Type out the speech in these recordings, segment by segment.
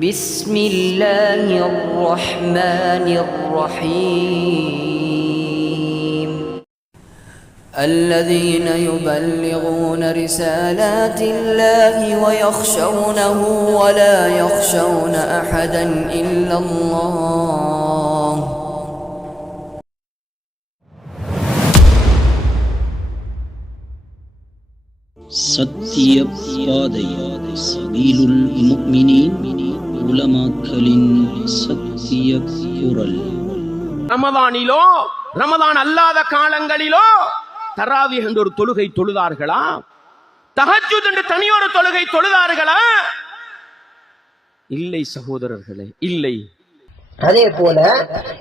بسم الله الرحمن الرحيم. الذين يبلغون رسالات الله ويخشونه ولا يخشون أحدا إلا الله. ستي بادي سبيل المؤمنين உலமாக்களின் சத்திய குரல். ரமதானிலோ ரமதான் அல்லாத காலங்களிலோ தராவி என்ற ஒரு தொழுகை தொழுதார்களா? தஹஜ்ஜுத் என்று தனியொரு தொழுகை தொழுதார்களா? இல்லை சகோதரர்களே இல்லை. அதே போல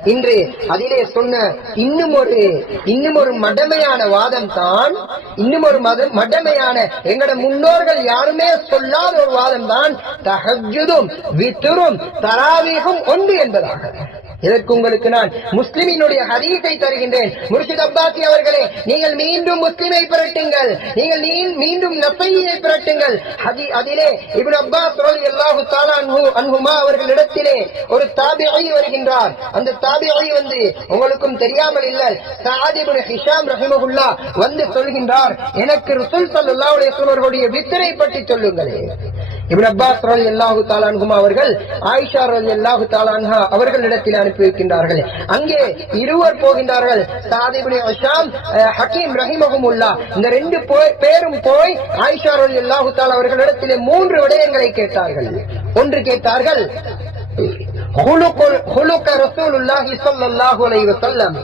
இன்று அதிலே சொன்ன இன்னும் ஒரு இன்னும் ஒரு மடமையான வாதம் தான் இன்னும் ஒரு மத மடமையான எங்கட முன்னோர்கள் யாருமே சொல்லாத ஒரு வாதம் தான் தகஜுதும் வித்துரும் தராவீகம் ஒன்று என்பதாக. இதற்கு உங்களுக்கு நான் முஸ்லிமினுடைய ஹதீஸை தருகின்றேன். முர்ஷித் அப்பாசி அவர்களே நீங்கள் மீண்டும் முஸ்லிமை புரட்டுங்கள். நீங்கள் மீண்டும் நசையை புரட்டுங்கள். அதிலே இப்னு அப்பாஸ் ரலியல்லாஹு தஆலா அன்ஹு அன்ஹுமா அவர்களிடத்திலே ஒரு தாபிஈ வருகின்றார். அந்த தாபிஈ வந்து உங்களுக்கும் தெரியாமல் இல்லை. சஅத் ஹிஷாம் ரஹிமகுல்லா வந்து சொல்கின்றார். எனக்கு ருசுல் சல்லாவுடைய அலைஹி வஸல்லம் பற்றி சொல்லுங்களே இபின் அங்கே இருவர் போகின்றார்கள். சாதிபின் அஷாம் ஹக்கீம் இந்த ரெண்டு பேரும் போய் ஆயிஷா ரலி அல்லாஹு தாலா அவர்களிடத்திலே மூன்று விடயங்களை கேட்டார்கள். ஒன்று கேட்டார்கள் ஹுலுக்க ரசூலுல்லாஹி ஸல்லல்லாஹு அலைஹி வஸல்லம்.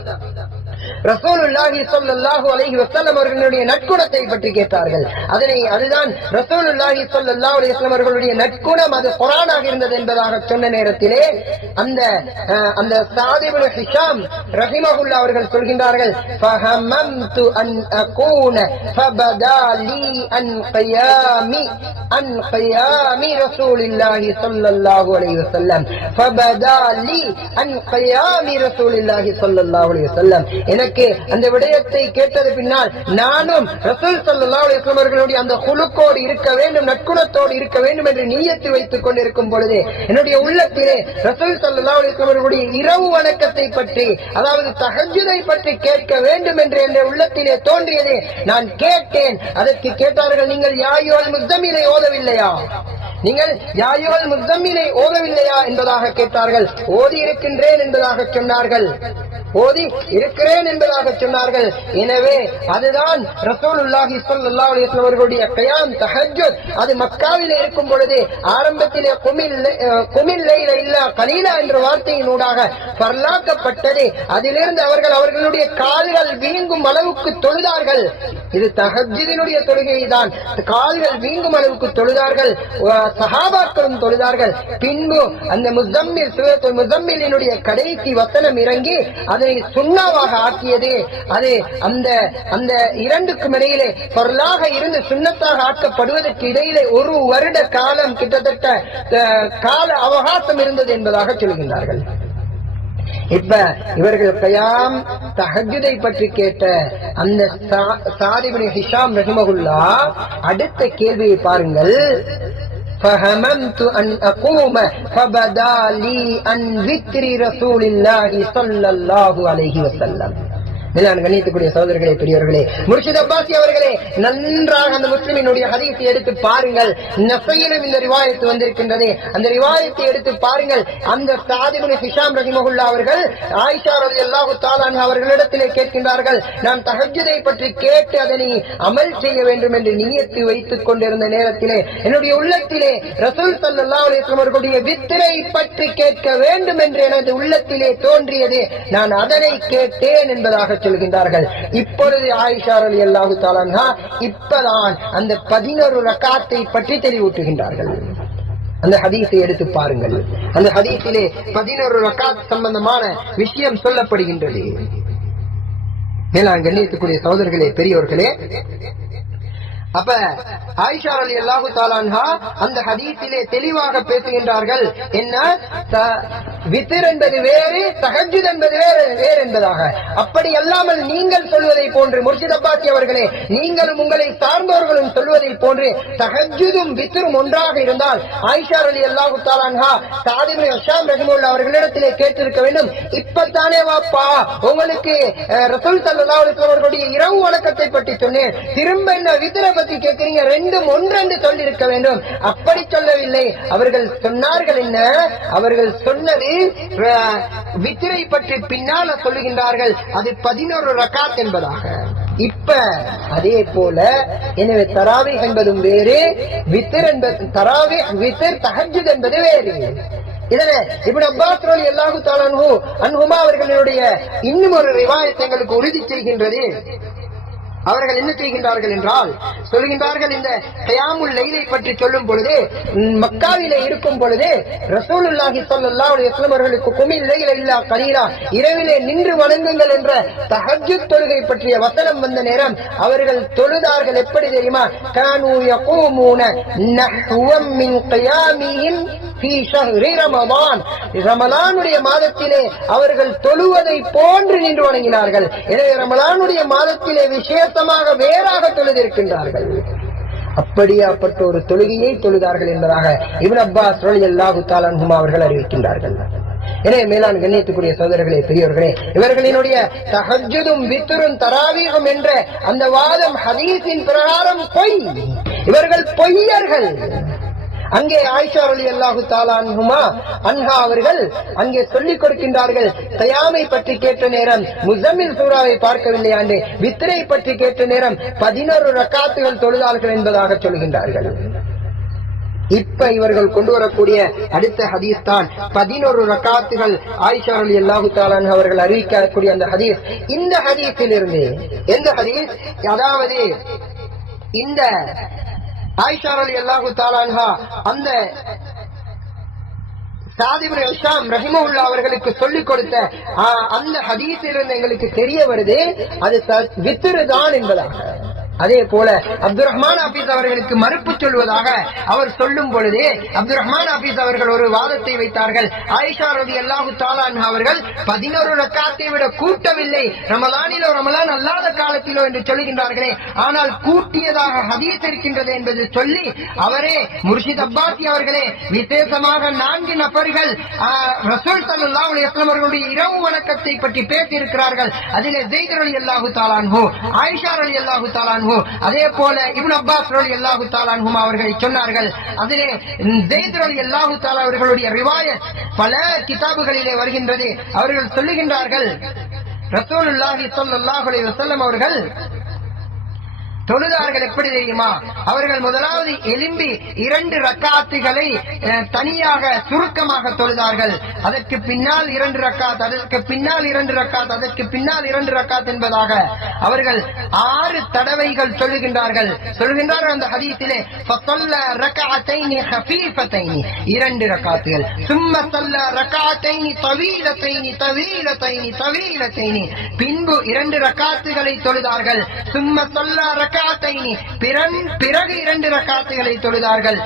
ரசூலுல்லாஹி சொல்லல்லாஹு அலைஹி வஸல்லம் அவர்களுடைய நற்குணத்தை பற்றி கேட்டார்கள். அதனை அதுதான் ரசூலுல்லாஹி சொல்லல்லாஹு அலைஹி வஸல்லம் அவர்களுடைய நற்குணம். அது குரானாக இருந்தது என்பதாக சொன்ன நேரத்திலே அந்த அந்த சாதிபுல் ஹிஷாம் ரஹிமஹுல்லா அவர்கள் சொல்கின்றார்கள் ஃபஹமம்து அன் அகூன ஃபபதா லீ அன் கியாமி அன் கியாமி ரசூலில்லாஹி ஸல்லல்லாஹு அலைஹி வஸல்லம். ஃபபதா லீ அன் கியாமி ரசூலில்லாஹி ஸல்லல்லாஹு அலைஹி வஸல்லம். எனக்கு அந்த விடயத்தை கேட்டது பின்னால் நானும் ரசூல் ஸல்லல்லாஹு அலைஹி அவர்களுடைய அந்த குழுக்கோடு இருக்க வேண்டும் நற்குணத்தோடு இருக்க வேண்டும் என்று நீயத்து வைத்துக் கொண்டிருக்கும் பொழுது என்னுடைய உள்ளத்திலே ரசூல் ஸல்லல்லாஹு அலைஹி அவர்களுடைய இரவு வணக்கத்தை பற்றி அதாவது தஹஜ்ஜுதை பற்றி கேட்க வேண்டும் என்று என் உள்ளத்திலே தோன்றியது நான் கேட்டேன். அதற்கு கேட்டார்கள் நீங்கள் யாயோ முஸ்தமிலை ஓதவில்லையா? நீங்கள் யாயோல் முத்தம்மினை ஓதவில்லையா? என்பதாக கேட்டார்கள். ஓதி இருக்கின்றேன் என்பதாக சொன்னார்கள். ஓதி இருக்கிறேன் என்பதாக சொன்னார்கள். எனவே அதுதான் ரசூலுல்லாஹி ஸல்லல்லாஹு அலைஹி வஸல்லம் அவர்களுடைய கயாம் தஹஜ்ஜுத். அது மக்காவில் இருக்கும் பொழுது ஆரம்பத்திலே குமில் அஹ், குமில் லைல இல்லா கலீலா என்ற வார்த்தையினூடாக பரலாக்கப்பட்டது அதிலிருந்து அவர்கள் அவர்களுடைய கால்கள் வீங்கும் அளவுக்கு தொழுதார்கள். இது தஹஜ்ஜுதினுடைய தொழுகை தான் கால்கள் வீங்கும் அளவுக்கு தொழுதார்கள். சஹாபாக்களும் தொழுதார்கள். பின்பு அந்த முசம்மில் சூரத்துல் முசம்மிலினுடைய கடைசி வசனம் இறங்கி அதை சுண்ணாவாக ஆக்கியது. அது அந்த அந்த இரண்டுக்கும் இடையிலே பொருளாக இருந்து சுண்ணத்தாக ஆக்கப்படுவதற்கு இடையிலே ஒரு வருட காலம் கிட்டத்தட்ட கால அவகாசம் இருந்தது என்பதாக சொல்கின்றார்கள். இப்ப இவர்கள் கயாம் தஹஜுதை பற்றி கேட்ட அந்த சாதிபனி ஹிஷாம் ரஹிமகுல்லா அடுத்த கேள்வியை பாருங்கள். فهممت أن أقوم فبدا لي عن ذكر رسول الله صلى الله عليه وسلم. நான் கண்ணியத்துக்குரிய சகோதரர்களே பெரியவர்களே முர்ஷித் அப்பாசி அவர்களே நன்றாக அந்த முஸ்லிமினுடைய ஹதீஸை எடுத்து பாருங்கள். நசையிலும் இந்த ரிவாயத்து வந்திருக்கின்றது. அந்த ரிவாயத்தை எடுத்து பாருங்கள். அந்த சாதிபுல் ஹிஷாம் ரஹிமகுல்லா அவர்கள் ஆயிஷா ரவி அல்லாஹு தாலான் அவர்களிடத்திலே கேட்கின்றார்கள் நான் தகஜதை பற்றி கேட்டு அதனை அமல் செய்ய வேண்டும் என்று நியத்து வைத்துக் கொண்டிருந்த நேரத்திலே என்னுடைய உள்ளத்திலே ரசூல் சல்லா அலைஹி அவர்களுடைய வித்திரை பற்றி கேட்க வேண்டும் என்று எனது உள்ளத்திலே தோன்றியது. நான் அதனை கேட்டேன் என்பதாக சொல்கின்றார்கள். இப்பொழுது ஆயிஷா அலி அல்லாஹு அன்ஹா இப்பதான் அந்த பதினொரு ரக்காத்தை பற்றி தெளிவூட்டுகின்றார்கள். அந்த ஹதீஸை எடுத்து பாருங்கள். அந்த ஹதீஸிலே பதினொரு ரக்காத் சம்பந்தமான விஷயம் சொல்லப்படுகின்றது. மேலாண் கண்ணியத்துக்குரிய சகோதரர்களே பெரியோர்களே அப்ப ஆயிஷா அலி அல்லாஹு தாலான்ஹா அந்த ஹதீஸிலே தெளிவாக பேசுகின்றார்கள். என்ன? வித்திர் என்பது வேறு தஹஜுத் என்பது வேறு வேறு என்பதாக. அப்படி அல்லாமல் நீங்கள் சொல்வதை போன்று முர்ஷித் அப்பாசி அவர்களே நீங்களும் உங்களை சார்ந்தவர்களும் சொல்வதை போன்று தகஜுதும் வித்திரும் ஒன்றாக இருந்தால் ஆயிஷா அலி அல்லாஹு தாலான்ஹா சாதிபுரி ஹஷாம் ரஹிமுல்லா அவர்களிடத்திலே கேட்டிருக்க வேண்டும். இப்பத்தானே வாப்பா உங்களுக்கு ரசூல் சல்லல்லாஹு அவர்களுடைய இரவு வணக்கத்தை பற்றி சொன்னேன். திரும்ப என்ன வித்திர பத்தி கேட்கிறீங்க ரெண்டும் ஒன்றென்று சொல்லி இருக்க வேண்டும். அப்படி சொல்லவில்லை. அவர்கள் சொன்னார்கள் என்ன? அவர்கள் சொன்னது வித்திரை பற்றி பின்னால சொல்லுகின்றார்கள். அது பதினோரு ரக்காத் என்பதாக. இப்ப அதே போல எனவே தராவி என்பதும் வேறு வித்திர் என்பது தராவி வித்திர் தஹஜ்ஜுத் என்பது வேறு. இதனை இப்படி அப்பாஸ் ரலி அல்லாஹு தாலான்ஹு அன்ஹுமா அவர்களுடைய இன்னும் ஒரு ரிவாயத்தை எங்களுக்கு உறுதி செய்கின்றது. அவர்கள் என்ன செய்கின்றார்கள் என்றால் சொல்கின்றார்கள் இந்த கயாமுல் லைலை பற்றி சொல்லும் பொழுது மக்காவிலே இருக்கும் பொழுது ரசூலுல்லாஹி ஸல்லல்லாஹு அலைஹி வஸல்லம் அவர்களுக்கு குமில் லைல இல்லா கலீலா இரவிலே நின்று வணங்குங்கள் என்ற தஹஜ்ஜுத் தொழுகை பற்றிய வசனம் வந்த நேரம் அவர்கள் தொழுதார்கள். எப்படி தெரியுமா? கானு யகூமூன நஹ்வம் மின் கியாமிஹிம் ரமதான் ரமலானுடைய மாதத்திலே அவர்கள் தொழுவதை போன்று நின்று வணங்கினார்கள். எனவே ரமலானுடைய மாதத்திலே விசேஷமாக வேறாக தொழுதிருக்கின்றார்கள். அப்படியாப்பட்ட ஒரு தொழுகையை தொழுதார்கள் என்பதாக இவன் அப்பாஸ் ரலியல்லாஹு தஆலா அவர்கள் அறிவிக்கின்றார்கள். எனவே மேலான் கண்ணியத்துக்குரிய சோதரர்களே பெரியவர்களே இவர்களினுடைய தகஜதும் வித்துரும் தராவீகம் என்ற அந்த வாதம் ஹதீஸின் பிரகாரம் பொய். இவர்கள் பொய்யர்கள். அங்கே ஆயிஷா அலி அல்லாஹு தாலான்ஹுமா அன்ஹா அவர்கள் அங்கே சொல்லிக் கொடுக்கின்றார்கள் தயாமை பற்றி கேட்ட நேரம் முசம்மில் சூறாவை பார்க்கவில்லை ஆண்டு வித்திரை பற்றி கேட்ட நேரம் பதினோரு ரக்காத்துகள் தொழுதார்கள் என்பதாக சொல்கின்றார்கள். இப்ப இவர்கள் கொண்டு வரக்கூடிய அடுத்த ஹதீஸ் தான் பதினோரு ரக்காத்துகள் ஆயிஷா அலி அல்லாஹு தாலான் அவர்கள் அறிவிக்கக்கூடிய அந்த ஹதீஸ். இந்த ஹதீஸில் இருந்து எந்த ஹதீஸ்? அதாவது இந்த ஆயிஷா அலி அல்லாஹு தாலான்ஹா அந்த சாதிபுர் இஸ்லாம் ரஹிமவுல்லா அவர்களுக்கு சொல்லிக் கொடுத்த அந்த ஹதீஸிலிருந்து எங்களுக்கு தெரிய வருது அது வித்திரு தான் என்பதாக. அதே போல அப்துல் ரஹ்மான் ஹபீஸ் அவர்களுக்கு மறுப்பு சொல்வதாக அவர் சொல்லும் பொழுது அப்துல் ரஹ்மான் ஹபீஸ் அவர்கள் ஒரு வாதத்தை வைத்தார்கள். ஆயிஷா ரவி அல்லாஹு தாலான் அவர்கள் பதினோரு ரக்காத்தை விட கூட்டவில்லை. ரமலானிலோ ரமலான் அல்லாத காலத்திலோ என்று சொல்லுகின்றார்களே ஆனால் கூட்டியதாக ஹதீஸ் இருக்கின்றது என்பது சொல்லி அவரே முர்ஷித் அப்பாசி அவர்களே விசேஷமாக நான்கு நபர்கள் ரசூல் ஸல்லல்லாஹு அலைஹி அவர்களுடைய இரவு வணக்கத்தை பற்றி பேசியிருக்கிறார்கள். அதிலே ஜெய்தர் அலி அல்லாஹு தாலான் ஆயிஷா அலி அல்லாஹு அதே போல இப்னு அப்பாஸ் அலி அல்லாஹு தாலான்ஹும் அவர்களை சொன்னார்கள். அதிலே ஜெயித் அலி அல்லாஹு தாலா அவர்களுடைய ரிவாயத் பல கிதாபுகளிலே வருகின்றது. அவர்கள் சொல்லுகின்றார்கள் ரசூலுல்லாஹி ஸல்லல்லாஹு அலைஹி வஸல்லம் அவர்கள் தொழுதார்கள் எப்படி தெரியுமா? அவர்கள் முதலாவது எலும்பி இரண்டு ரக்காத்துகளை தனியாக சுருக்கமாக தொழுதார்கள். அதற்கு பின்னால் இரண்டு ரக்காத் அதற்கு பின்னால் இரண்டு ரக்காத் அதற்கு பின்னால் இரண்டு ரக்காத் என்பதாக அவர்கள் ஆறு தடவைகள் சொல்லுகின்றார்கள். சொல்கின்றார்கள் அந்த ஹதீத்திலே இரண்டு ரக்காத்துகள். சும்மா சொல்ல ரக்காத்தைனி தவீலத்தைனி தவீலத்தைனி தவீலத்தைனி பின்பு இரண்டு ரக்காத்துகளை தொழுதார்கள். சும்மா சொல்ல ரக்க ரக்காத்தை பிறகு இரண்டு ரக்காத்துகளை தொழுதார்கள்.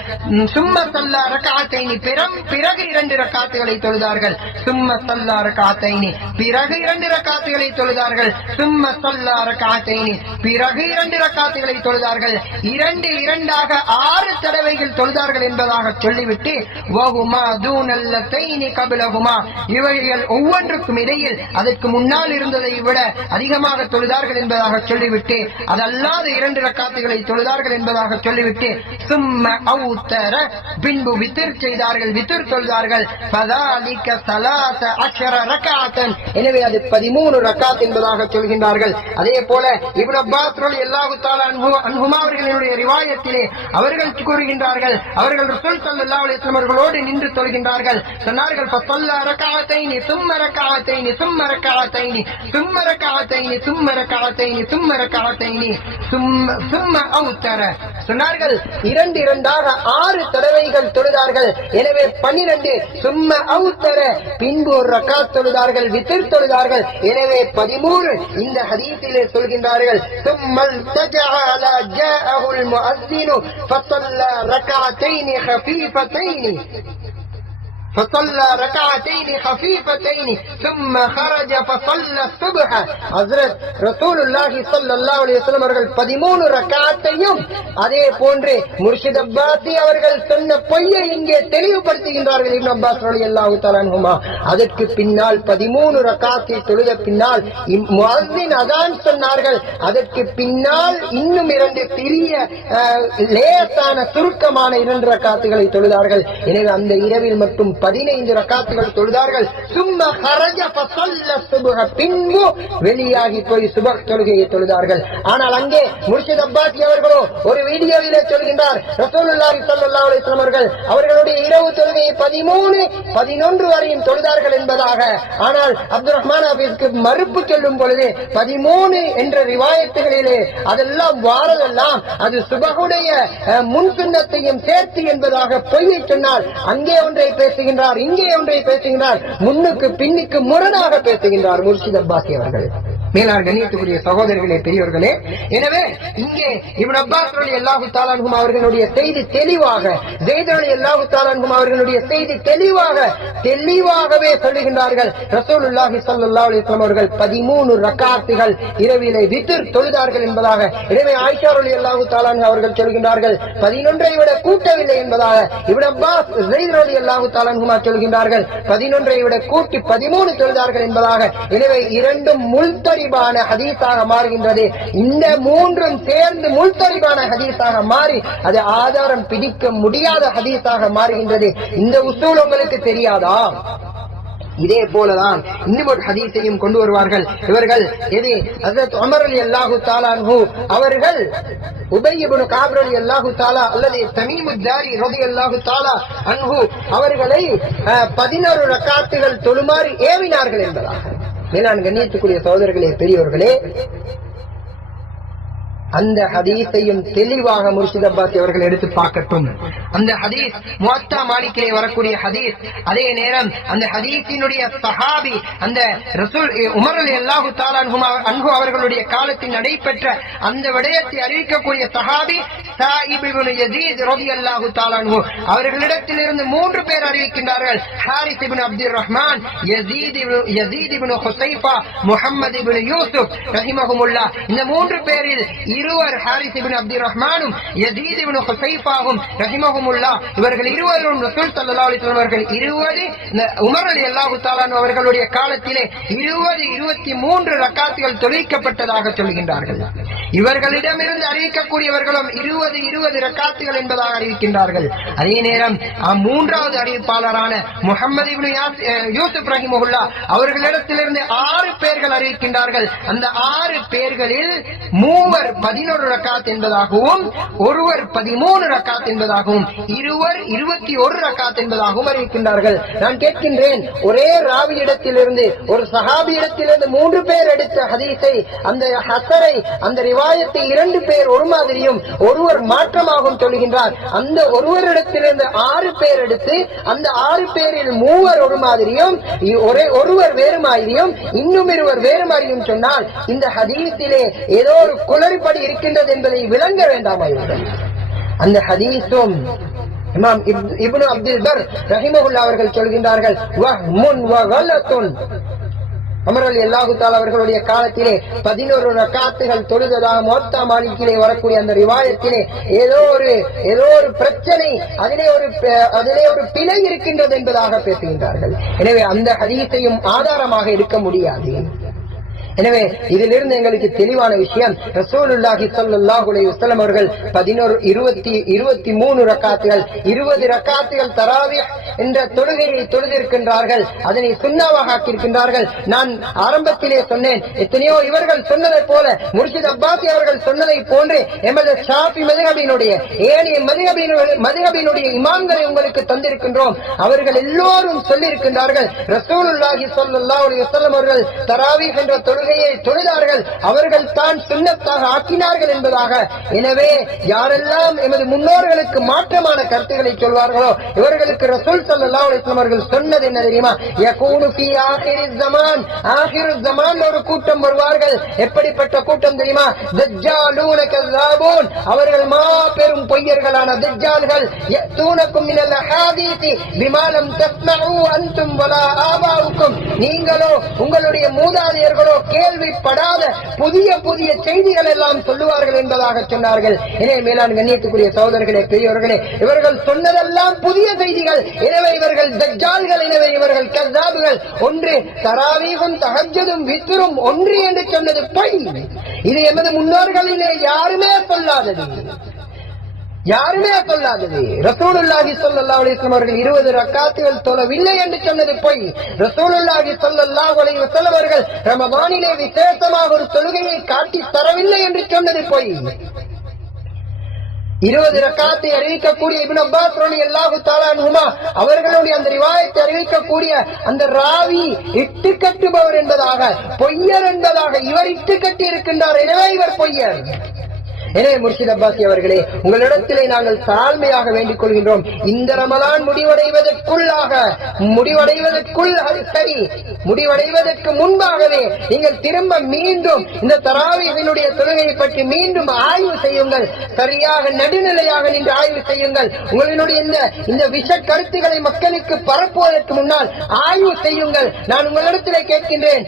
சும்ம சல்லா ரக்காத்தை பிறம் பிறகு இரண்டு ரக்காத்துகளை தொழுதார்கள். சும்ம சல்லா ரக்காத்தை பிறகு இரண்டு ரக்காத்துகளை தொழுதார்கள். சும்ம சல்லா ரக்காத்தை பிறகு இரண்டு ரக்காத்துகளை தொழுதார்கள். இரண்டு இரண்டாக ஆறு தடவைகள் தொழுதார்கள் என்பதாக சொல்லிவிட்டு வகுமா தூணல்ல கபிலகுமா இவைகள் ஒவ்வொன்றுக்கும் இடையில் அதற்கு முன்னால் இருந்ததை விட அதிகமாக தொழுதார்கள் என்பதாக சொல்லிவிட்டு அதல்லாத இரண்டு ரக்காத்துகளை தொழுதார்கள் என்பதாக சொல்லிவிட்டு சும்ம அவுத்தர பின்பு வித்திர் செய்தார்கள் வித்திர் தொழுதார்கள். பதாலிக்க சலாச அக்ஷர ரக்காத்தன். எனவே அது பதிமூணு ரக்காத் என்பதாக சொல்கின்றார்கள். அதே போல இவன் அப்பாஸ் எல்லாவு தாலா அன்புமா அவர்களினுடைய ரிவாயத்திலே அவர்கள் கூறுகின்றார்கள் அவர்கள் ரசூல் சல்லா அலிஸ்லாம் அவர்களோடு நின்று தொழுகின்றார்கள். சொன்னார்கள் பத்தல்லா ரக்காத்தைனி சும்மர காத்தைனி சும்மர காத்தைனி சும்மர காத்தைனி சும்மர காத்தைனி சும்மர காத்தைனி சும்ம சொன்னார்கள் இரண்டு இரண்டாக ஆறு தடவைகள் தொழுதார்கள். எனவே பன்னிரண்டு. சும்ம அவுத்தர பின்பு ஒரு ரக்கா தொழுதார்கள் வித்திர் தொழுதார்கள். எனவே பதிமூணு இந்த ஹதீஸிலே சொல்கின்றார்கள். சும்மல் தஜஅல ஜஅஹுல் முஅஸ்ஸினு ஃபஸல்ல ரக்கஅத்தைனி ஹஃபீஃபத்தைனி فصلى ركعتين خفيفتين ثم خرج فصلى الصبح ஹஸ்ரத் ரசூலுல்லாஹி ஸல்லல்லாஹு அலைஹி வஸல்லம் அவர்கள் 13 ரக்காத்தையும் அதே போன்று முர்ஷித் அப்பாசி அவர்கள் சொன்ன பொய்யை இங்கே தெளிவுபடுத்துகின்றார்கள் இப்னு அப்பாஸ் ரலியல்லாஹு தஆலா அன்ஹுமா அதற்கு பின்னால் 13 ரக்காத்தை தொழுத பின்னால் இம் முஅஸ்ஸின் அதான் சொன்னார்கள் அதற்கு பின்னால் இன்னும் இரண்டு சிறிய அஹ், லேசான சுருக்கமான இரண்டு ரக்காத்துகளை தொழுதார்கள் எனவே அந்த இரவில் மட்டும் பதினைந்து ரக்காத்துகள் தொழுதார்கள். சும்மா ஹரஜ பசல்ல சுபுக பின்பு வெளியாகி போய் சுப தொழுகையை தொழுதார்கள். ஆனால் அங்கே முர்ஷித் அப்பாசி அவர்களோ ஒரு வீடியோவிலே சொல்கின்றார். ரசோலுல்லாஹி ஸல்லல்லாஹு அலைஹி அவர்கள் அவர்களுடைய இரவு தொழுகையை 13 11 வரையும் தொழுதார்கள் என்பதாக. ஆனால் அப்துல் ரஹ்மான் ஹாஃபிஸ்க்கு மறுப்பு சொல்லும் பொழுது 13 என்ற ரிவாயத்துகளிலே அதெல்லாம் வாரதெல்லாம் அது சுபகுடைய அஹ், முன் சேர்த்து என்பதாக பொய்யை சொன்னால் அங்கே ஒன்றை பேசுகின்றார் இங்கே ஒன்றை பேசுகின்றார் முன்னுக்கு பின்னுக்கு முரணாக பேசுகின்றார் முர்ஷித் அப்பாசி அவர்கள். மேலார் கண்ணியத்துக்குரிய சகோதரர்களே பெரியவர்களே எனவே இங்கே இவன் அப்பாஸ் அலி அல்லாஹு தாலான்கும் அவர்களுடைய செய்தி தெளிவாக ஜெயித் அலி அல்லாஹு தாலான்கும் அவர்களுடைய செய்தி தெளிவாக தெளிவாகவே சொல்லுகின்றார்கள். ரசூலுல்லாஹி ஸல்லல்லாஹு அலிஸ்லாம் அவர்கள் 13 ரக்காத்துகள் இரவிலே வித்திர் தொழுதார்கள் என்பதாக எனவே ஆயிஷா அலி அல்லாஹு தாலான் அவர்கள் சொல்கின்றார்கள். 11 விட கூட்டவில்லை என்பதாக இவன் அப்பாஸ் ஜெயித் அலி அல்லாஹு தாலான்குமா சொல்கின்றார்கள். 11 விட கூட்டி 13 தொழுதார்கள் என்பதாக எனவே இரண்டும் முள்தறி முல்தரிபான ஹதீஸாக மாறுகின்றது. இந்த மூன்றும் சேர்ந்து முல்தரிபான ஹதீஸாக மாறி அது ஆதாரம் பிடிக்க முடியாத ஹதீஸாக மாறுகின்றது. இந்த உசூல் உங்களுக்கு தெரியாதா? இதே போலதான் இன்னும் ஒரு ஹதீஸையும் கொண்டு வருவார்கள். இவர்கள் எது? ஹஜரத் உமர் அலி அல்லாஹு தாலான்ஹு அவர்கள் உபை காபர் அலி அல்லாஹு தாலா அல்லது தமீமு ஜாரி ரதி அல்லாஹு தாலா அன்ஹு அவர்களை பதினொரு ரக்காத்துகள் தொழுமாறு ஏவினார்கள் என்பதாக. மேலான் கண்ணியத்துக்குரிய சகோதரர்களே பெரியவர்களே அந்த ஹதீஸையும் தெளிவாக முர்ஷித் அப்பாசி அவர்கள் எடுத்து பார்க்கட்டும். அந்த ஹதீஸ் முவத்தா மாலிக்கிலே வரக்கூடிய ஹதீஸ். அதே நேரம் அந்த ஹதீஸினுடைய சஹாபி அந்த ரசூல் உமர் அலி அல்லாஹு தாலான்ஹுமா அன்பு அவர்களுடைய காலத்தில் நடைபெற்ற அந்த விடயத்தை அறிவிக்கக்கூடிய சஹாபி சாயிப் இப்னு யஸீத் ரலியல்லாஹு தஆலா அன்ஹு. அவர்களிடத்திலிருந்து மூன்று பேர் அறிவிக்கின்றார்கள். Haris ibn Abdul Rahman Yazid ibn Yazid Hudhaifa Muhammad ibn Yusuf ரஹிமஹுமுல்லா. இந்த மூன்று பேரில் இருவர் ஹாரிஸ் இபின் அப்துர் ரஹ்மானும் யசீத் இபின் ஹுசைஃபாவும் ரஹிமஹுமுல்லா இவர்கள் இருவரும் ரசூல் சல்லா அலைஹி அவர்கள் இருவது இந்த உமர் அலி அல்லாஹு தாலான் அவர்களுடைய காலத்திலே இருபது இருபத்தி மூன்று ரக்காத்துகள் தொழிக்கப்பட்டதாக சொல்கின்றார்கள். இவர்களிடமிருந்து அறிவிக்கக்கூடியவர்களும் இருபது இருபது ரக்காத்துகள் என்பதாக அறிவிக்கின்றார்கள். அதே நேரம் மூன்றாவது அறிவிப்பாளரான முகமது யூசுப் ரஹிமுல்லா அவர்களிடத்திலிருந்து ஆறு பேர்கள் அறிவிக்கின்றார்கள். அந்த ஆறு பேர்களில் மூவர் பதினோரு ரக்காத் என்பதாகவும் ஒருவர் பதிமூணு ரக்காத் என்பதாகவும் இருவர் இருபத்தி ஒரு ரக்காத் என்பதாகவும் அறிவிக்கின்றார்கள். நான் கேட்கின்றேன் ஒரே ராவி இடத்திலிருந்து ஒரு சஹாபி இடத்திலிருந்து மூன்று பேர் எடுத்த ஹதீஸை அந்த ஹசரை அந்த ரிவா ரிவாயத்தை இரண்டு பேர் ஒரு மாதிரியும் ஒருவர் மாற்றமாகவும் சொல்கின்றார் அந்த ஒருவரிடத்திலிருந்து ஆறு பேர் எடுத்து அந்த ஆறு பேரில் மூவர் ஒரு மாதிரியும் ஒரே ஒருவர் வேறு மாதிரியும் இன்னும் இருவர் வேறு மாதிரியும் சொன்னால் இந்த ஹதீஸிலே ஏதோ ஒரு குளறுபடி இருக்கின்றது என்பதை விளங்க வேண்டாமா அந்த ஹதீஸும் இமாம் இப்னு அப்துல் பர் ரஹிமகுல்லா அவர்கள் சொல்கின்றார்கள் அமரல் எல்லாகுத்தால் அவர்களுடைய காலத்திலே பதினோரு ரக்காத்துகள் தொழுததாக மோத்தா மாளிகையிலே வரக்கூடிய அந்த ரிவாயத்திலே ஏதோ ஒரு ஏதோ ஒரு பிரச்சனை அதிலே ஒரு அதிலே ஒரு பிழை இருக்கின்றது என்பதாக பேசுகின்றார்கள். எனவே அந்த ஹதீஸையும் ஆதாரமாக இருக்க முடியாது. எனவே இதிலிருந்து எங்களுக்கு தெளிவான விஷயம் ரசோலுல்லாஹி ஸல்லல்லாஹு அலைஹி வஸல்லம் அவர்கள் 11 20 23 ரக்காத்துகள் 20 ரக்காத்துகள் தராவிஹ் என்ற தொழுகையை தொழுதிருக்கின்றார்கள் அதனை சுண்ணாவாக ஆக்கியிருக்கின்றார்கள். நான் ஆரம்பத்திலே சொன்னேன் எத்தனையோ இவர்கள் சொன்னதை போல முர்ஷித் அப்பாசி அவர்கள் சொன்னதை போன்று எமது ஷாஃபி மதுஹபினுடைய ஏனைய மதுஹபினுடைய மதுஹபினுடைய இமாம்களை உங்களுக்கு தந்திருக்கின்றோம். அவர்கள் எல்லோரும் சொல்லியிருக்கின்றார்கள் ரசூலுல்லாஹி ஸல்லல்லாஹு அலைஹி அவர்கள் தராவி என்ற தொழுகை கொள்கையை தொழுதார்கள் அவர்கள் தான் சுண்ணத்தாக ஆக்கினார்கள் என்பதாக. எனவே யாரெல்லாம் எமது முன்னோர்களுக்கு மாற்றமான கருத்துக்களை சொல்வார்களோ இவர்களுக்கு ரசூல் சல்லா அலைஹி அவர்கள் சொன்னது என்ன தெரியுமா? ஜமான் ஒரு கூட்டம் வருவார்கள். எப்படிப்பட்ட கூட்டம் தெரியுமா? தஜ்ஜாலூன கஸாபூன். அவர்கள் மாபெரும் பொய்யர்களான தஜ்ஜால்கள். தூணக்கும் விமானம் அஹாதீசி அன்தும் வலா ஆபாவுக்கும். நீங்களோ உங்களுடைய மூதாதையர்களோ கேள்விப்படாத புதிய புதிய செய்திகள் எல்லாம் சொல்லுவார்கள் என்பதாக சொன்னார்கள். எனவே மேலாண் கண்ணியத்துக்குரிய சகோதரர்களே பெரியவர்களே இவர்கள் சொன்னதெல்லாம் புதிய செய்திகள். எனவே இவர்கள் தஜ்ஜால்கள் எனவே இவர்கள் கர்தாபுகள் ஒன்று தராவீகும் தகஜதும் வித்ரும் ஒன்று என்று சொன்னது பொய். இது எமது முன்னோர்களிலே யாருமே சொல்லாதது. யாருமே சொல்லாதது. ரசூலுல்லாஹி ஸல்லல்லாஹு அலைஹி வஸல்லம் அவர்கள் 20 ரக்காத்துகள் தொழவில்லை என்று சொன்னது போய் ரசூலுல்லாஹி ஸல்லல்லாஹு அலைஹி வஸல்லம் அவர்கள் ரமதானிலே விசேஷமாக ஒரு தொழுகையை காட்டி தரவில்லை என்று சொன்னது பொய் இருபது ரக்காத்தை அறிவிக்கக்கூடிய இபின் அப்பாஸ் ரோனி அல்லாஹு தாலானுமா அவர்களுடைய அந்த ரிவாயத்தை அறிவிக்கக்கூடிய அந்த ராவி இட்டு கட்டுபவர் என்பதாக பொய்யர் என்பதாக இவர் இட்டு கட்டி இருக்கின்றார் எனவே இவர் பொய்யர். எனவே முர்ஷித் அப்பாசி அவர்களே உங்களிடத்திலே நாங்கள் தாழ்மையாக வேண்டிக் கொள்கின்றோம். இந்த ரமலான் முடிவடைவதற்குள்ளாக முடிவடைவதற்குள் அது சரி. முடிவடைவதற்கு முன்பாகவே நீங்கள் திரும்ப மீண்டும் இந்த தராவிகளுடைய தொழுகையை பற்றி மீண்டும் ஆய்வு செய்யுங்கள். சரியாக நடுநிலையாக நின்று ஆய்வு செய்யுங்கள். உங்களினுடைய இந்த இந்த விஷ கருத்துக்களை மக்களுக்கு பரப்புவதற்கு முன்னால் ஆய்வு செய்யுங்கள். நான் உங்களிடத்திலே கேட்கின்றேன்.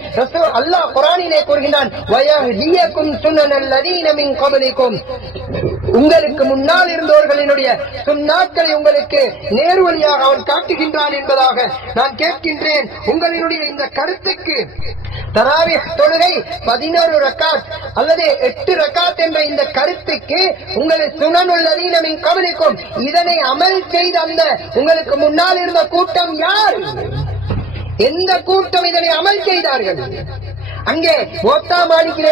அல்லாஹ் குரானிலே கூறுகின்றான் வயஹ்தியக்கும் சுனனல் லதீன மின் கபலிக்கும் உங்களுக்கு முன்னால் இருந்தவர்களினுடைய சுண்ணாக்களை உங்களுக்கு நேர்வழியாக அவன் காட்டுகின்றான் என்பதாக நான் கேட்கின்றேன். உங்களினுடைய இந்த கருத்துக்கு தராவி தொழுகை பதினோரு ரக்காத் அல்லது எட்டு ரக்காத் என்ற இந்த கருத்துக்கு உங்களை சுனனுள்ளதீனமின் கவனிக்கும் இதனை அமல் செய்த அந்த உங்களுக்கு முன்னால் இருந்த கூட்டம் யார்? எந்த கூட்டம் இதனை அமல் செய்தார்கள்? அங்கே மோத்தா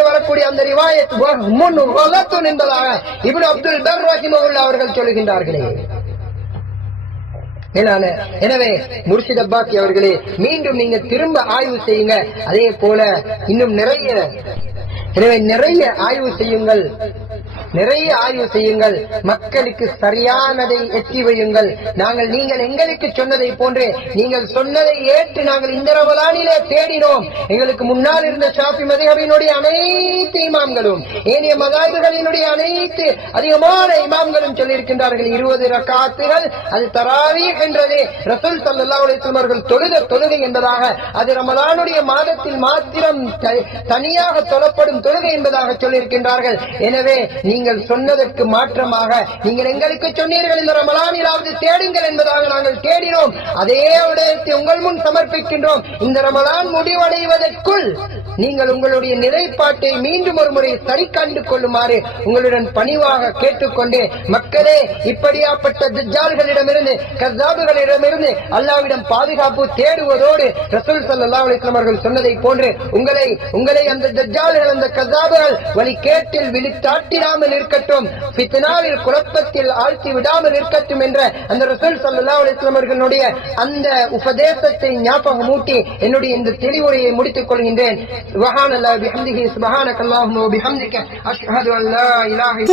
வரக்கூடிய அந்த ரிவாயத் முன் வலத்துன் என்பதாக இப்னு அப்துல் பர் ரஹிமவுல்லா அவர்கள் சொல்கின்றார்களே. எனவே முர்ஷித் அப்பாசி அவர்களே மீண்டும் நீங்க திரும்ப ஆய்வு செய்யுங்க. அதே போல இன்னும் நிறைய எனவே நிறைய ஆய்வு செய்யுங்கள். நிறைய ஆய்வு செய்யுங்கள். மக்களுக்கு சரியானதை எட்டி வையுங்கள். நாங்கள் நீங்கள் எங்களுக்கு சொன்னதை போன்றே நீங்கள் சொன்னதை ஏற்று நாங்கள் இந்த ரமலானிலே தேடினோம். எங்களுக்கு முன்னால் இருந்த ஷாபி மதிகவினுடைய அனைத்து இமாம்களும் ஏனைய மதாய்வுகளினுடைய அனைத்து அதிகமான இமாம்களும் சொல்லியிருக்கின்றார்கள் இருபது ரக்காத்துகள் அது தராவி என்றது. ரசூல் சல்லல்லாஹு அவர்கள் தொழுத தொழுகை என்பதாக அது ரமலானுடைய மாதத்தில் மாத்திரம் தனியாக தொழப்படும் தொழுகை என்பதாக சொல்லியிருக்கின்றார்கள். எனவே நீங்கள் சொன்னதற்கு மாற்றமாக நீங்கள் எங்களுக்கு சொன்னீர்கள் இந்த ரமலானிலாவது தேடுங்கள் என்பதாக நாங்கள் தேடினோம். அதே விடயத்தை உங்கள் முன் சமர்ப்பிக்கின்றோம். இந்த ரமலான் முடிவடைவதற்குள் நீங்கள் உங்களுடைய நிலைப்பாட்டை மீண்டும் ஒரு முறை சரி கண்டு கொள்ளுமாறு உங்களுடன் பணிவாக கேட்டுக்கொண்டு மக்களே இப்படியாப்பட்ட திஜால்களிடமிருந்து கசாபுகளிடமிருந்து அல்லாவிடம் பாதுகாப்பு தேடுவதோடு ரசூல் சல்லா அலைஹி அவர்கள் சொன்னதை போன்று உங்களை உங்களை அந்த தஜ்ஜால்கள் அந்த கதாபர்கள் வழி கேட்டில் விழித்தாட்டிடாமல் இருக்கட்டும் பித்னாவில் குழப்பத்தில் ஆழ்த்தி விடாமல் இருக்கட்டும் என்ற அந்த ரசூல் சல்லா அலிஸ்லாம் அந்த உபதேசத்தை ஞாபகம் ஊட்டி என்னுடைய இந்த தெளிவுரையை முடித்துக் கொள்கின்றேன். சுபஹான் அல்லா பிஹம்திகி சுபஹானக் அல்லாஹும் பிஹம்திக அஷ்ஹது அல்லா இலாஹி